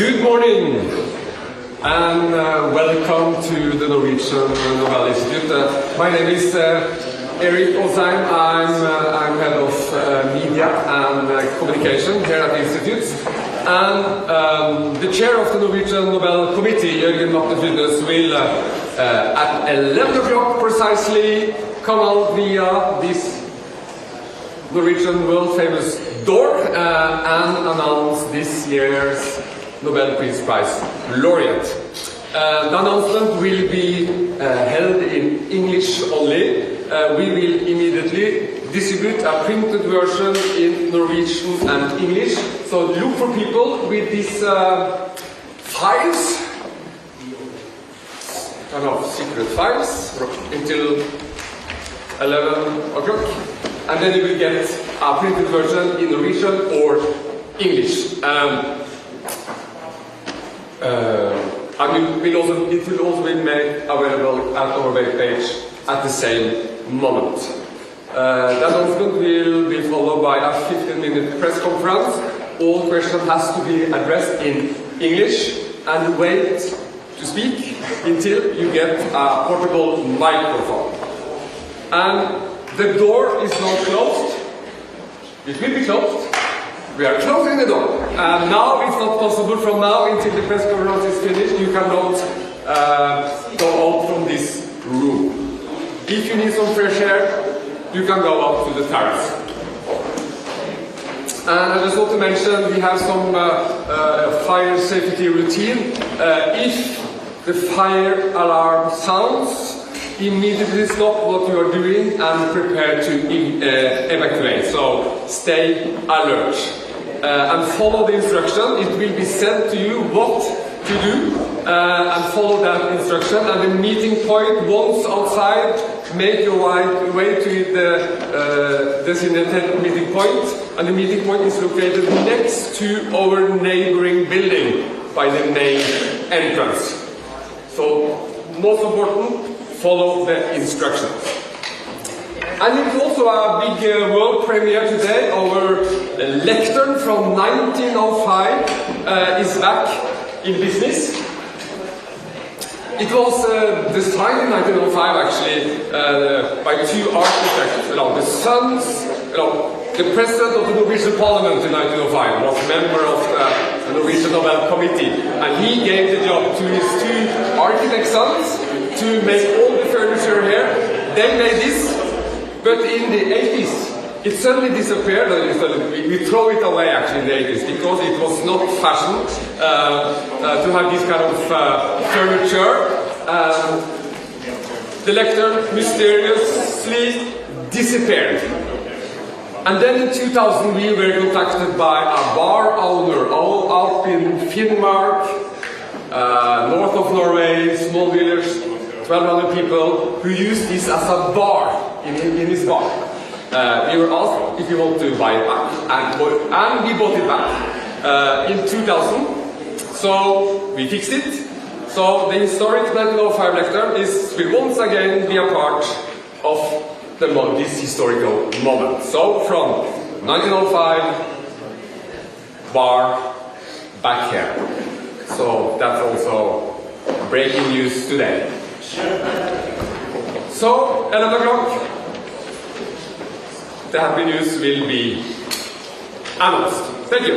Good morning. and welcome to the Norwegian Nobel Institute. My name is Erik Osheim. I'm head of media and communication here at the Institute. And the chair of the Norwegian Nobel Committee, Joergen Watne Frydnes, will at 11 o'clock precisely come out via this Norwegian world famous door and announce this year's Nobel Peace Prize laureate. The announcement will be held in English only. We will immediately distribute a printed version in Norwegian and English. So look for people with these files, kind of secret files, until 11 o'clock. And then you will get a printed version in Norwegian or English. And it will also be made available at our webpage at the same moment. The announcement will be followed by a 15-minute press conference. All questions has to be addressed in English, and wait to speak until you get a portable microphone. And the door is now closed. It will be closed. We are closing the door. Now it's not possible from now until the press conference is finished. You cannot go out from this room. If you need some fresh air, you can go out to the terrace. And I just want to mention we have some fire safety routine. If the fire alarm sounds, immediately stop what you are doing and prepare to evacuate. So stay alert and follow the instruction. It will be said to you what to do and follow that instruction. And the meeting point, once outside, make your way to the designated meeting point. And the meeting point is located next to our neighboring building by the main entrance. So most important, follow the instructions. And it's also a big world premiere today. Our lectern from 1905 is back in business. It was designed in 1905 actually by two architects. The sons, the president of the Norwegian Parliament in 1905 was a member of the Norwegian Nobel Committee, and he gave the job to his two architect sons to make all the furniture here. They made this, but in the 80s it suddenly disappeared. We throw it away actually in the 80s because it was not fashion to have this kind of furniture. The lectern mysteriously disappeared. And then in 2000 we were contacted by a bar owner all out in Finnmark, north of Norway, small village, 1,200 people who used this as a bar in his bar. We were asked if you want to buy it back, and we bought it back in 2000. So we fixed it. So the historic 1905 lectern will once again be a part of this historical moment. So from 1905 bar back here. So that's also breaking news today. So 11 o'clock, the happy news will be announced. Thank you.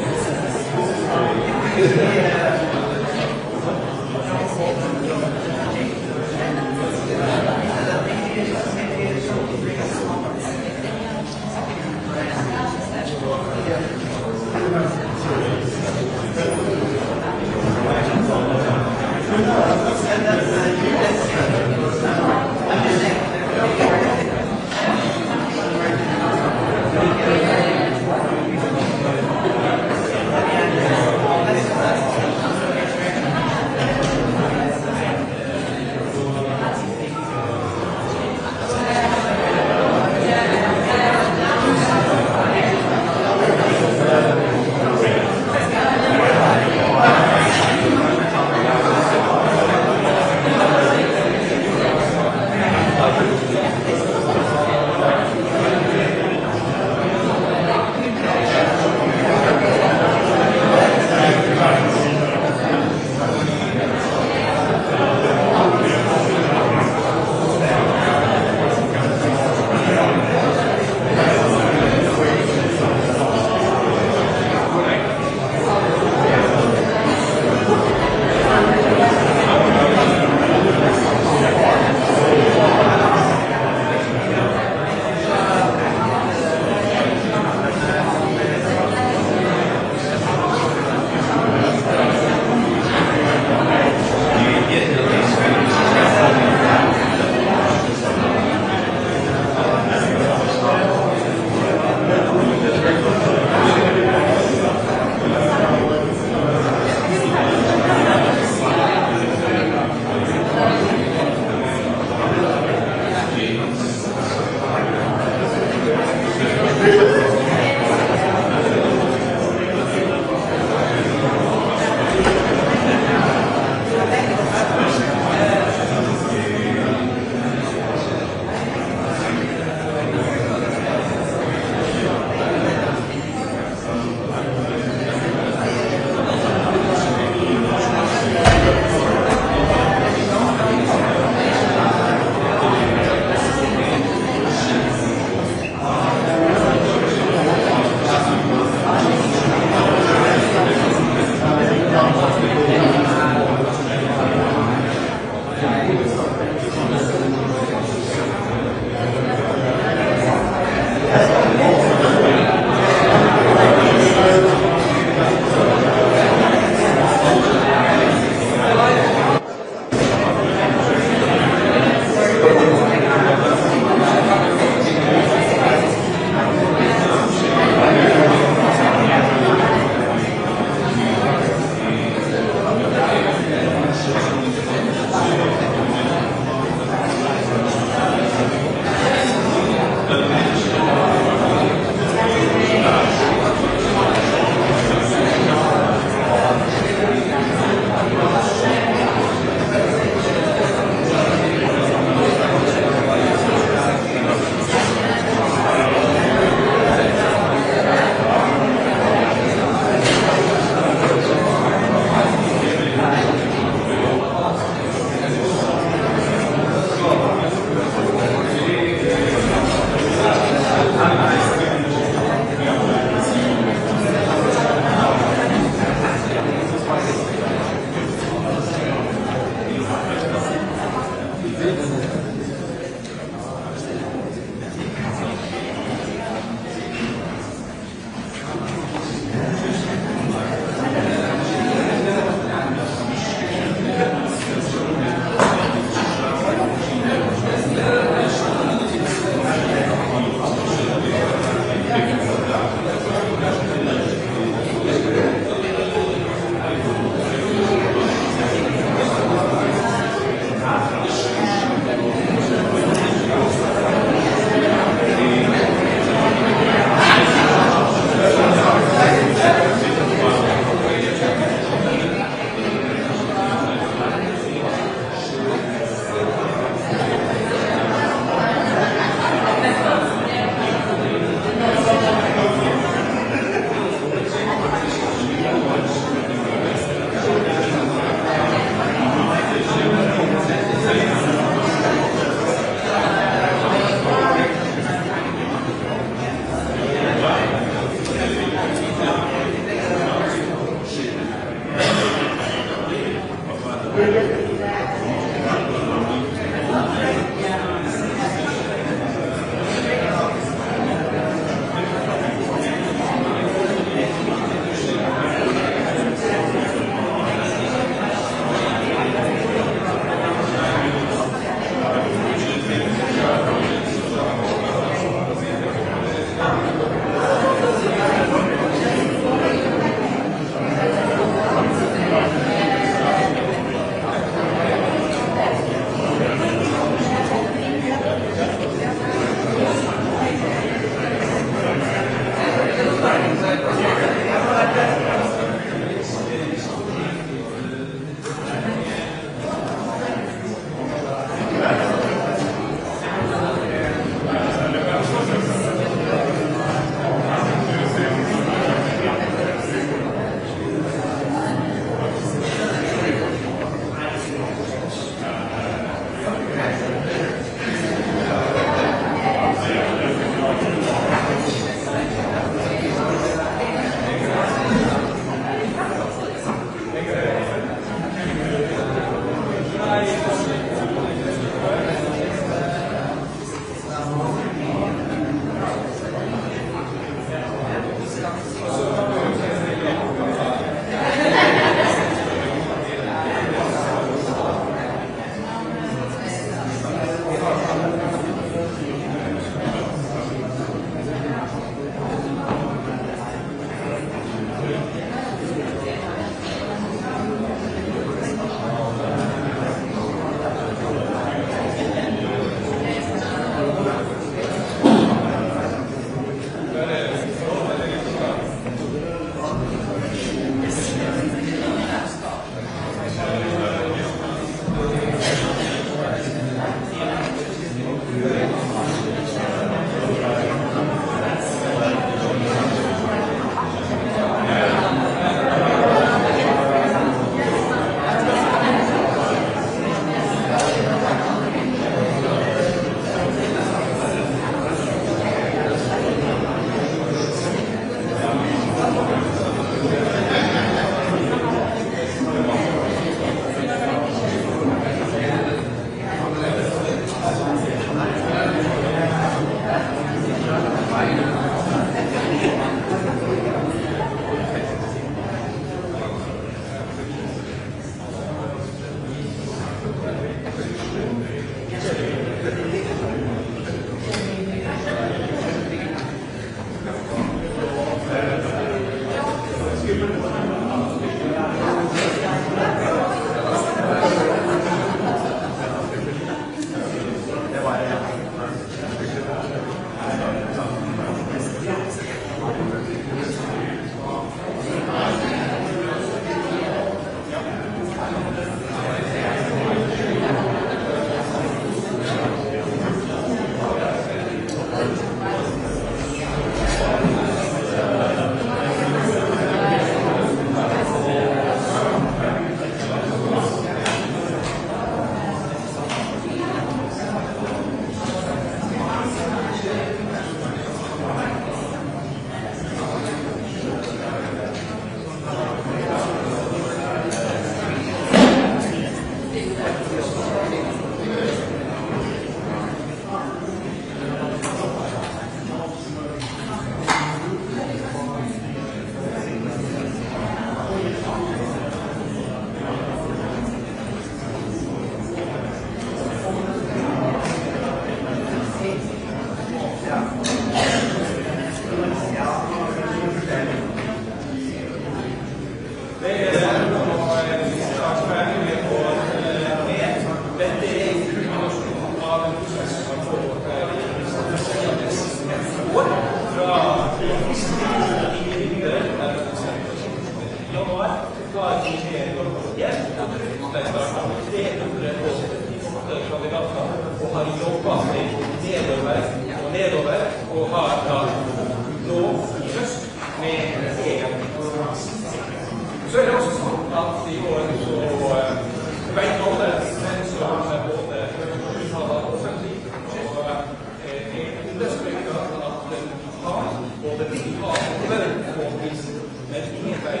det vil ha veldig få priser, men ingen vei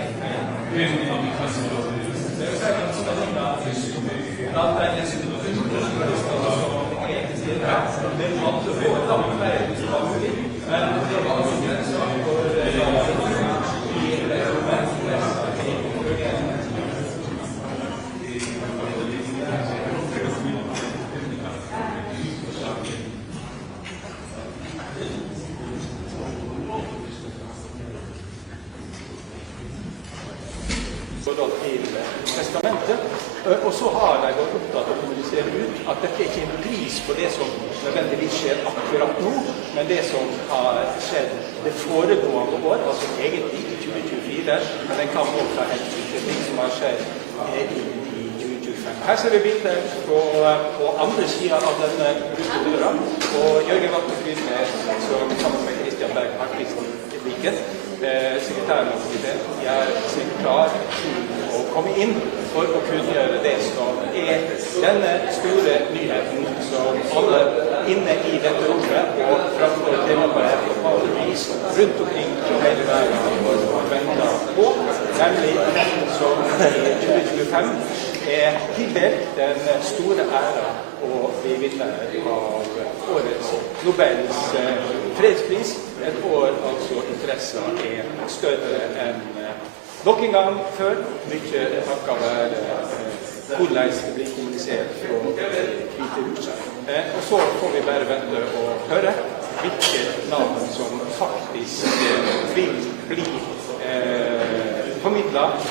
testamentet, og så har de vært opptatt av å kommunisere ut at dette ikke er en pris på det som nødvendigvis skjer akkurat nå, men det som har skjedd det foregående år, altså egentlig i 2024, men den kan også ta hensyn til ting som har skjedd i 2025. Her ser vi bilder på andre siden av denne døra, og Joergen Watne Frydnes, som sammen med Kristian Berg har Kristian sekretæren av komiteen, jeg er klar til å komme inn for å kunngjøre det som er denne store nyheten som alle inne i dette rommet og framfor temaet på alle vis rundt omkring i hele verden har ventet på, nemlig som i 2025 er tildelt den store æra å bli vinner av årets Nobels fredspris. Et år altså interessen er større enn nok en gang før. Mye takket være hvordan det blir kommunisert fra Hvite huset. Og så får vi bare vente og høre hvilke navn som faktisk vil bli formidlet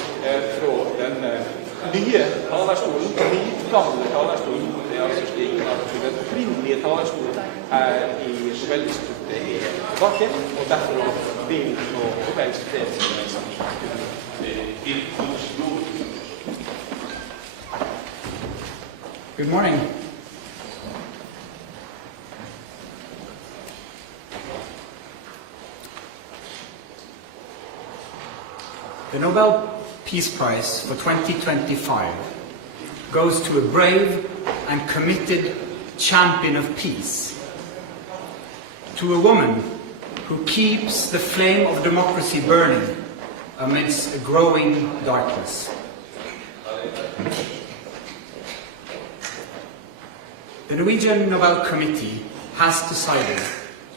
fra den nye talerstolen, den gamle talerstolen. Det er altså slik at den opprinnelige talerstolen her i Nobeldistriktet er tilbake, og derfor vil nå Nobels fredspris Good morning. The Nobel Peace Prize for 2025 goes to a brave and committed champion of peace, to a woman who keeps the flame of democracy burning amidst a growing darkness. The Norwegian Nobel Committee has decided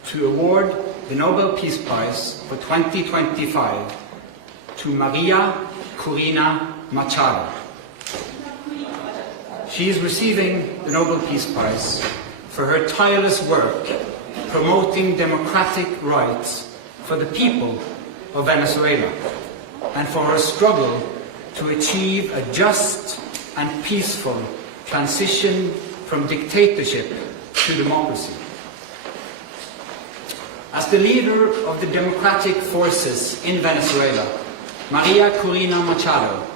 to award the Nobel Peace Prize for 2025 to Maria Corina Machado. She is receiving the Nobel Peace Prize for her tireless work promoting democratic rights for the people of Venezuela and for her struggle to achieve a just and peaceful transition from dictatorship to democracy. As the leader of the democratic forces in Venezuela, Maria Corina Machado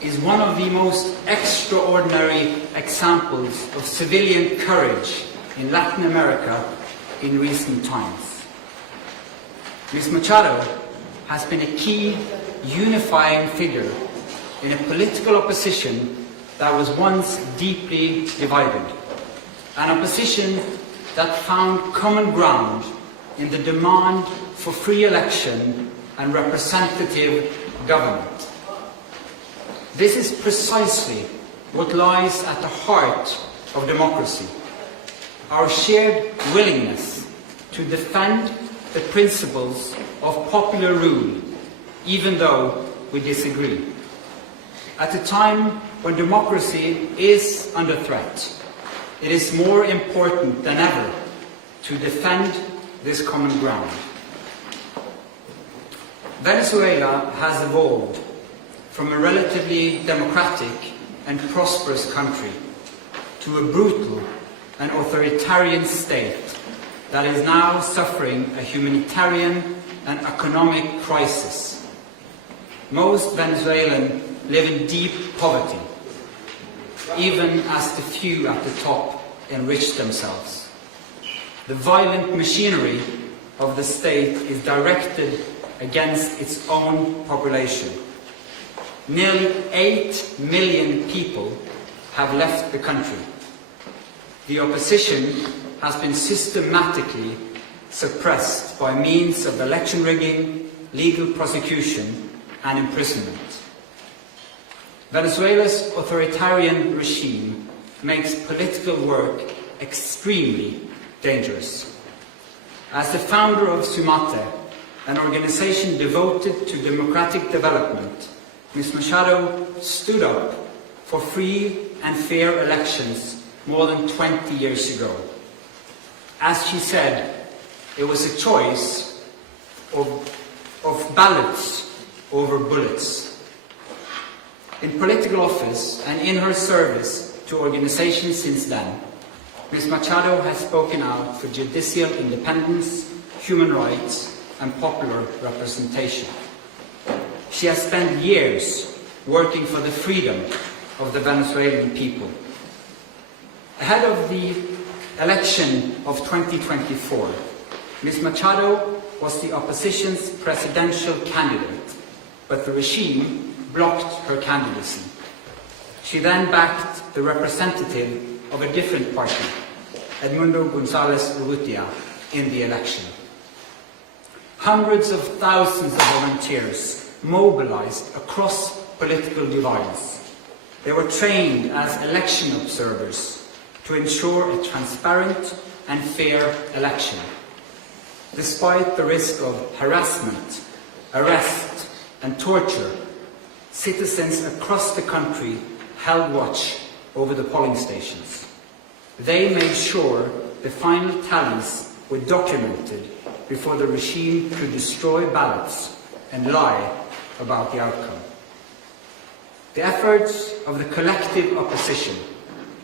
is one of the most extraordinary examples of civilian courage in Latin America in recent times. Ms. Machado has been a key unifying figure in a political opposition that was once deeply divided, an opposition that found common ground in the demand for free election and representative government. This is precisely what lies at the heart of democracy, our shared willingness to defend the principles of popular rule, even though we disagree. At a time when democracy is under threat, it is more important than ever to defend this common ground. Venezuela has evolved from a relatively democratic and prosperous country to a brutal and authoritarian state that is now suffering a humanitarian and economic crisis. Most Venezuelans live in deep poverty, even as the few at the top enrich themselves. The violent machinery of the state is directed against its own population. Nearly 8 million people have left the country. The opposition has been systematically suppressed by means of election rigging, legal prosecution and imprisonment. Venezuela's authoritarian regime makes political work extremely dangerous. As the founder of Sumate, an organization devoted to democratic development, Ms. Machado stood up for free and fair elections more than 20 years ago. As she said, it was a choice of ballots over bullets. In political office and in her service to organizations since then, Ms. Machado has spoken out for judicial independence, human rights, and popular representation. She has spent years working for the freedom of the Venezuelan people. Ahead of the election of 2024, Ms. Machado was the opposition's presidential candidate, but the regime blocked her candidacy. She then backed the representative of a different party, Edmundo González Urrutia, in the election. Hundreds of thousands of volunteers mobilized across political divides. They were trained as election observers to ensure a transparent and fair election. Despite the risk of harassment, arrest, and torture, citizens across the country held watch over the polling stations. They made sure the final tallies were documented before the regime could destroy ballots and lie about the outcome. The efforts of the collective opposition,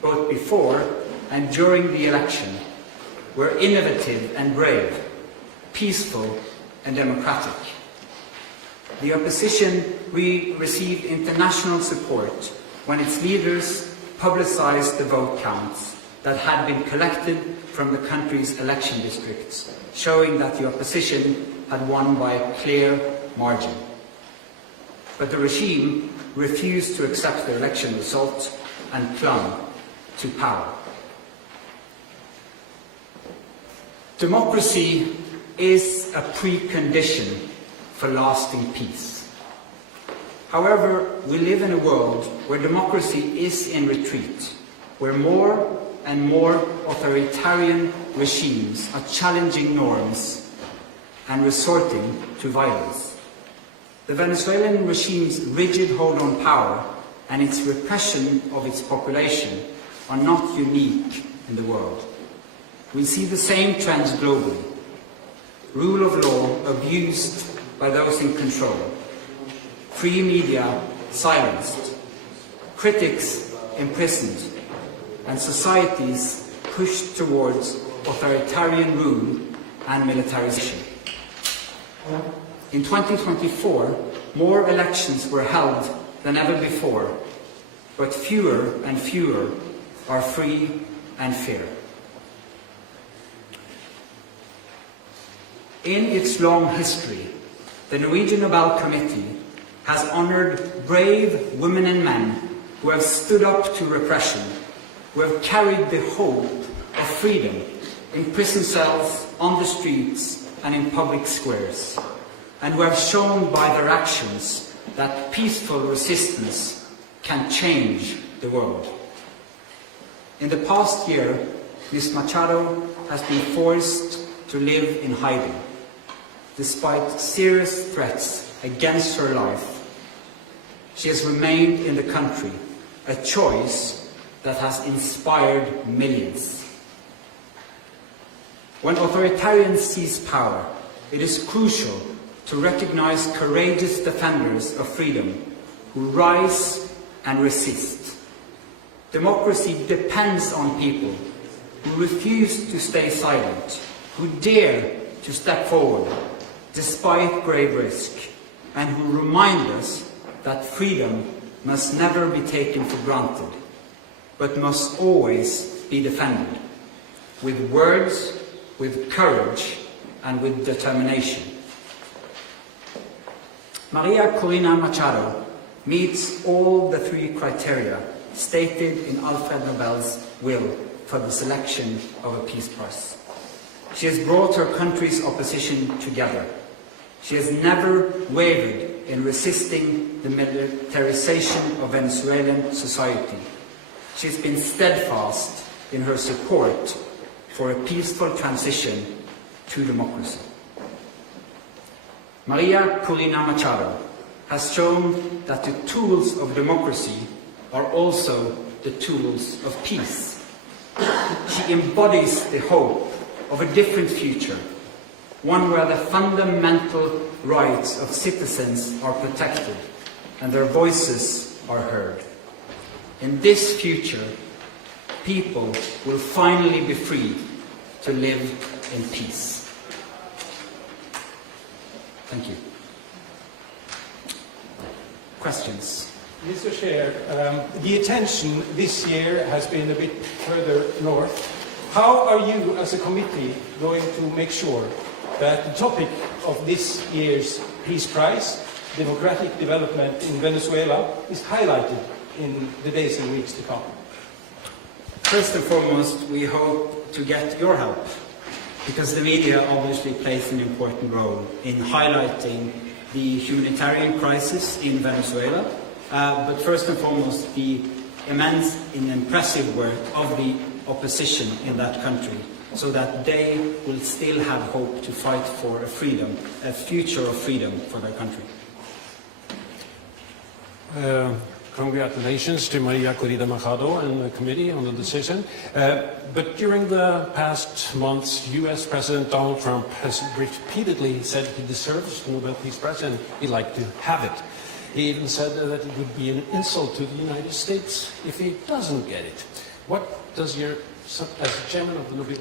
both before and during the election, were innovative and brave, peaceful and democratic. The opposition received international support when its leaders publicized the vote counts that had been collected from the country's election districts, showing that the opposition had won by a clear margin. But the regime refused to accept the election result and clung to power. Democracy is a precondition for lasting peace. However, we live in a world where democracy is in retreat, where more and more authoritarian regimes are challenging norms and resorting to violence. The Venezuelan regime's rigid hold on power and its repression of its population are not unique in the world. We see the same trends globally. Rule of law abused by those in control, free media silenced, critics imprisoned, and societies pushed towards authoritarian rule and militarization. In 2024, more elections were held than ever before, but fewer and fewer are free and fair. In its long history, the Norwegian Nobel Committee has honored brave women and men who have stood up to repression, who have carried the hope of freedom in prison cells, on the streets, and in public squares, and who have shown by their actions that peaceful resistance can change the world. In the past year, Ms. Machado has been forced to live in hiding. Despite serious threats against her life, she has remained in the country, a choice that has inspired millions. When authoritarians seize power, it is crucial to recognize courageous defenders of freedom who rise and resist. Democracy depends on people who refuse to stay silent, who dare to step forward despite grave risk, and who remind us that freedom must never be taken for granted, but must always be defended, with words, with courage, and with determination. Maria Corina Machado meets all the three criteria stated in Alfred Nobel's will for the selection of a Peace Prize. She has brought her country's opposition together. She has never wavered in resisting the militarization of Venezuelan society. She has been steadfast in her support for a peaceful transition to democracy. Maria Corina Machado has shown that the tools of democracy are also the tools of peace. She embodies the hope of a different future, one where the fundamental rights of citizens are protected and their voices are heard. In this future, people will finally be free to live in peace. Thank you. Questions? Mr. Chair, the attention this year has been a bit further north. How are you as a committee going to make sure that the topic of this year's Peace Prize, democratic development in Venezuela, is highlighted in the days and weeks to come? First and foremost, we hope to get your help, because the media obviously plays an important role in highlighting the humanitarian crisis in Venezuela, but first and foremost the immense and impressive work of the opposition in that country, so that they will still have hope to fight for a future of freedom for their country. Congratulations to Maria Corina Machado and the committee on the decision. But during the past months, US President Donald Trump has repeatedly said he deserves the Nobel Peace Prize and he'd like to have it. He even said that it would be an insult to the United States if he doesn't get it. What does as chairman of the Nobel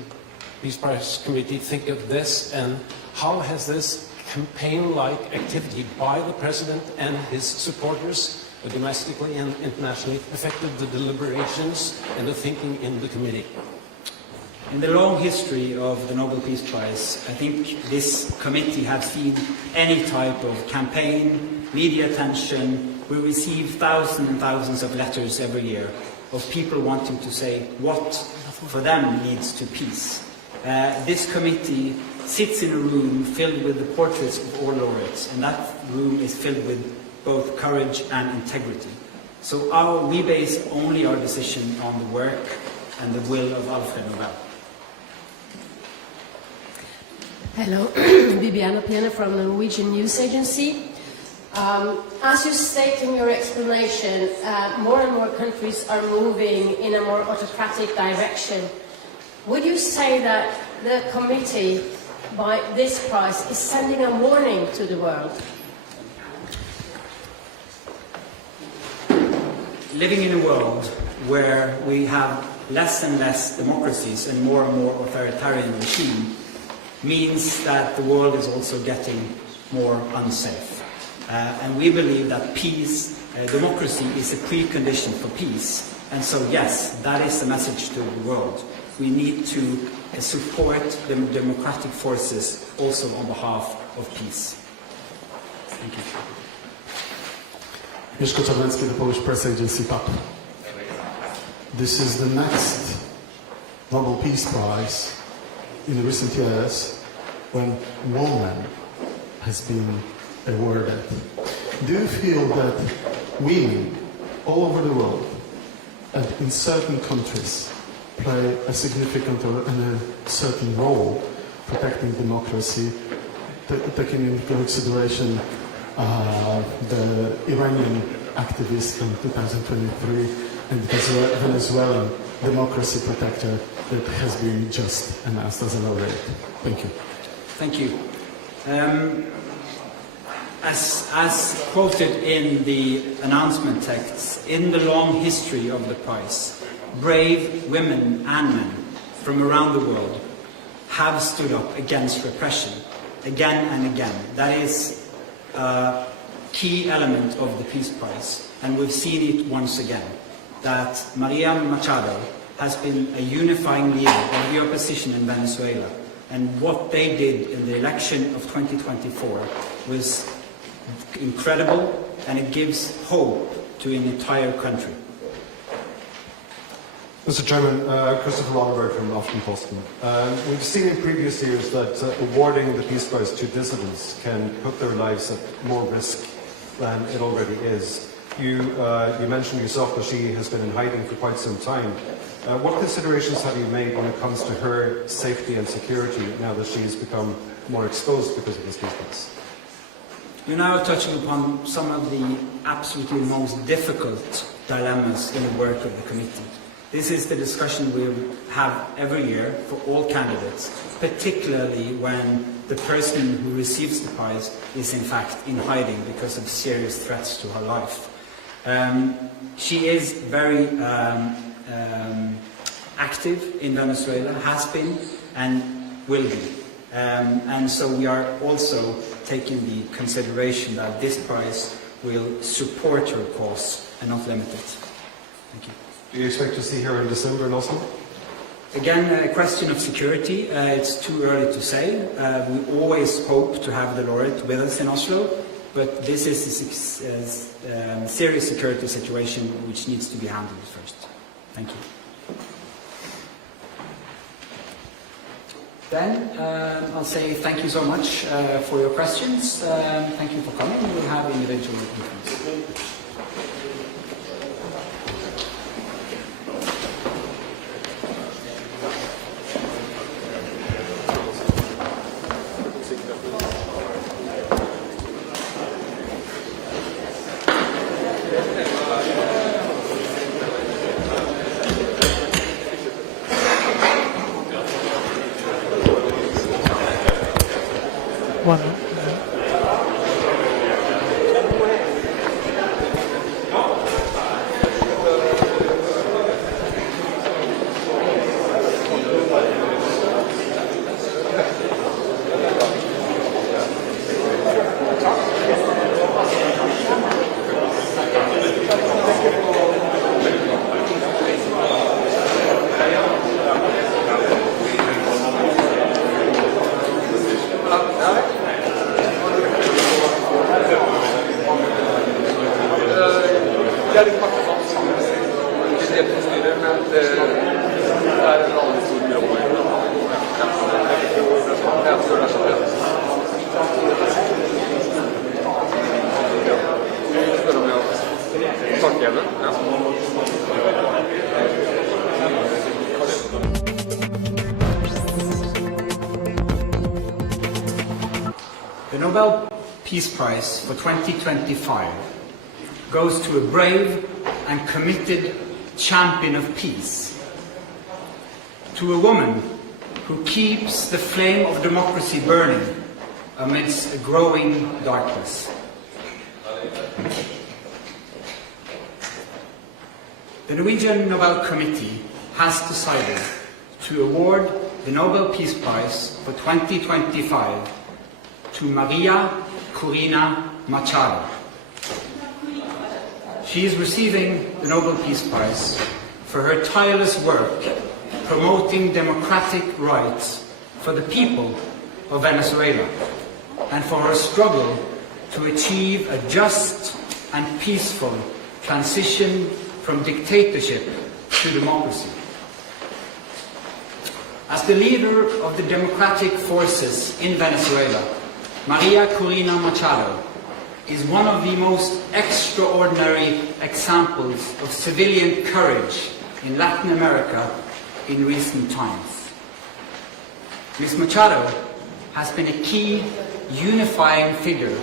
Peace Prize Committee, think of this, and how has this campaign-like activity by the President and his supporters domestically and internationally affected the deliberations and the thinking in the committee? In the long history of the Nobel Peace Prize, I think this committee has seen any type of campaign, media attention. We receive thousands and thousands of letters every year of people wanting to say what for them leads to peace. This committee sits in a room filled with the portraits of all laureates, and that room is filled with both courage and integrity. So we base only our decision on the work and the will of Alfred Nobel. Hello, Bibiana Piena from the Norwegian News Agency. As you state in your explanation, more and more countries are moving in a more autocratic direction. Would you say that the committee, by this prize, is sending a warning to the world? Living in a world where we have less and less democracies and more authoritarian regime means that the world is also getting more unsafe. And we believe that peace, democracy is a precondition for peace. And so yes, that is the message to the world. We need to support the democratic forces also on behalf of peace. Thank you. Mieszko Czarnecki, the Polish press agency PAP. This is the next Nobel Peace Prize in recent years when woman has been awarded. Do you feel that women all over the world and in certain countries play a significant or a certain role protecting democracy, taking into consideration the Iranian activist in 2023 and the Venezuelan democracy protector that has been just announced as a laureate? Thank you. Thank you. As quoted in the announcement texts, in the long history of the prize, brave women and men from around the world have stood up against repression again and again. That is a key element of the Peace Prize, and we've seen it once again, that Maria Machado has been a unifying leader of the opposition in Venezuela, and what they did in the election of 2024 was incredible, and it gives hope to an entire country. Mr. Chairman, Christopher Ronneberg from Aftenposten. We've seen in previous years that awarding the Peace Prize to dissidents can put their lives at more risk than it already is. You mentioned yourself that she has been in hiding for quite some time. What considerations have you made when it comes to her safety and security now that she has become more exposed because of this Peace Prize? You're now touching upon some of the absolutely most difficult dilemmas in the work of the committee. This is the discussion we have every year for all candidates, particularly when the person who receives the prize is in fact in hiding because of serious threats to her life. She is very active in Venezuela, has been and will be. And so we are also taking the consideration that this prize will support her cause and not limit it. Thank you. Do you expect to see her in December in Oslo? Again, a question of security. It's too early to say. We always hope to have the laureate with us in Oslo, but this is a serious security situation which needs to be handled first. Thank you. Then I'll say thank you so much for your questions. Thank you for coming. We'll have individual conference. The Nobel Peace Prize for 2025 goes to a brave and committed champion of peace, to a woman who keeps the flame of democracy burning amidst a growing darkness. The Norwegian Nobel Committee has decided to award the Nobel Peace Prize for 2025 to Maria Corina Machado. She is receiving the Nobel Peace Prize for her tireless work promoting democratic rights for the people of Venezuela and for her struggle to achieve a just and peaceful transition from dictatorship to democracy. As the leader of the democratic forces in Venezuela, Maria Corina Machado is one of the most extraordinary examples of civilian courage in Latin America in recent times. Ms. Machado has been a key unifying figure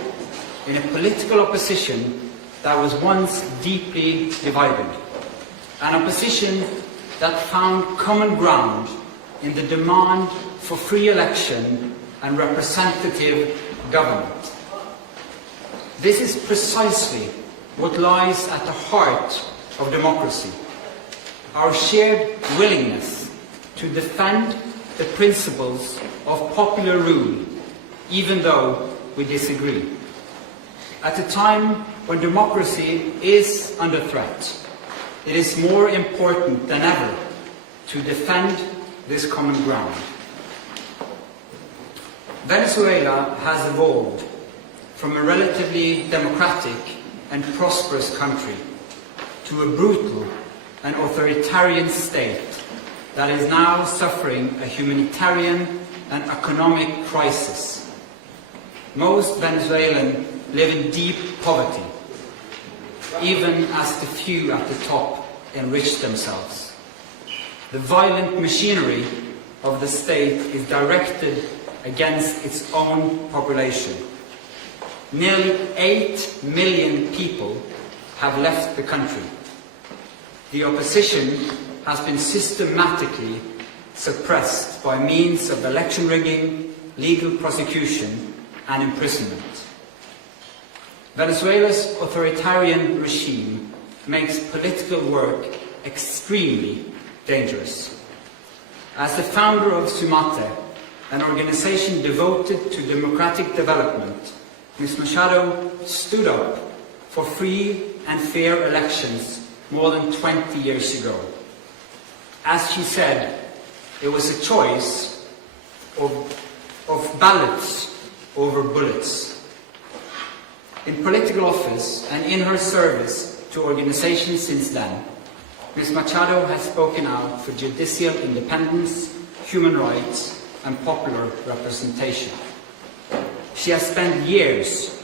in a political opposition that was once deeply divided, an opposition that found common ground in the demand for free election and representative government. This is precisely what lies at the heart of democracy, our shared willingness to defend the principles of popular rule, even though we disagree. At a time when democracy is under threat, it is more important than ever to defend this common ground. Venezuela has evolved from a relatively democratic and prosperous country to a brutal an authoritarian state that is now suffering a humanitarian and economic crisis. Most Venezuelans live in deep poverty, even as the few at the top enrich themselves. The violent machinery of the state is directed against its own population. Nearly 8 million people have left the country. The opposition has been systematically suppressed by means of election rigging, legal prosecution, and imprisonment. Venezuela's authoritarian regime makes political work extremely dangerous. As the founder of Sumate, an organization devoted to democratic development, Ms. Machado stood up for free and fair elections more than 20 years ago. As she said, it was a choice of ballots over bullets. In political office and in her service to organizations since then, Ms. Machado has spoken out for judicial independence, human rights, and popular representation. She has spent years